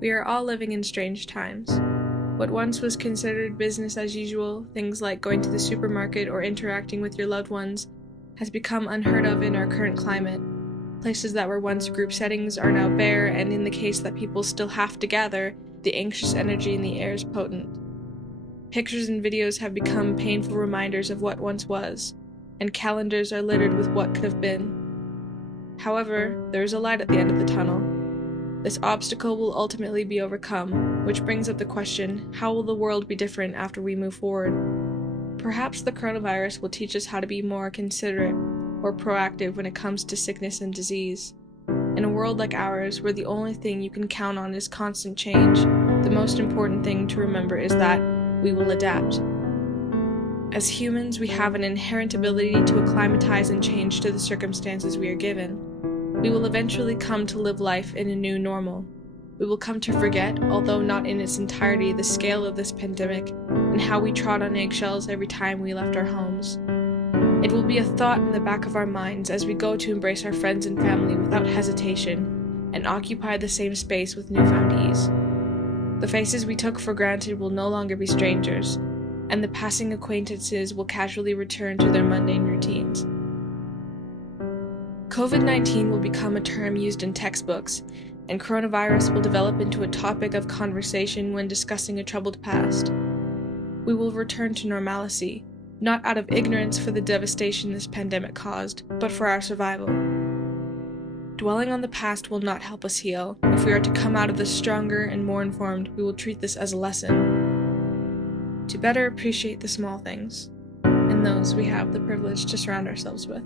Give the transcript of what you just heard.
We are all living in strange times. What once was considered business as usual, things like going to the supermarket or interacting with your loved ones, has become unheard of in our current climate. Places that were once group settings are now bare, and in the case that people still have to gather, the anxious energy in the air is potent. Pictures and videos have become painful reminders of what once was, and calendars are littered with what could have been. However, there is a light at the end of the tunnel. This obstacle will ultimately be overcome, which brings up the question, how will the world be different after we move forward? Perhaps the coronavirus will teach us how to be more considerate or proactive when it comes to sickness and disease. In a world like ours, where the only thing you can count on is constant change, the most important thing to remember is that we will adapt. As humans, we have an inherent ability to acclimatize and change to the circumstances we are given. We will eventually come to live life in a new normal. We will come to forget, although not in its entirety, the scale of this pandemic and how we trod on eggshells every time we left our homes. It will be a thought in the back of our minds as we go to embrace our friends and family without hesitation and occupy the same space with newfound ease. The faces we took for granted will no longer be strangers, and the passing acquaintances will casually return to their mundane routines. COVID-19 will become a term used in textbooks, and coronavirus will develop into a topic of conversation when discussing a troubled past. We will return to normalcy, not out of ignorance for the devastation this pandemic caused, but for our survival. Dwelling on the past will not help us heal. If we are to come out of this stronger and more informed, we will treat this as a lesson to better appreciate the small things, and those we have the privilege to surround ourselves with.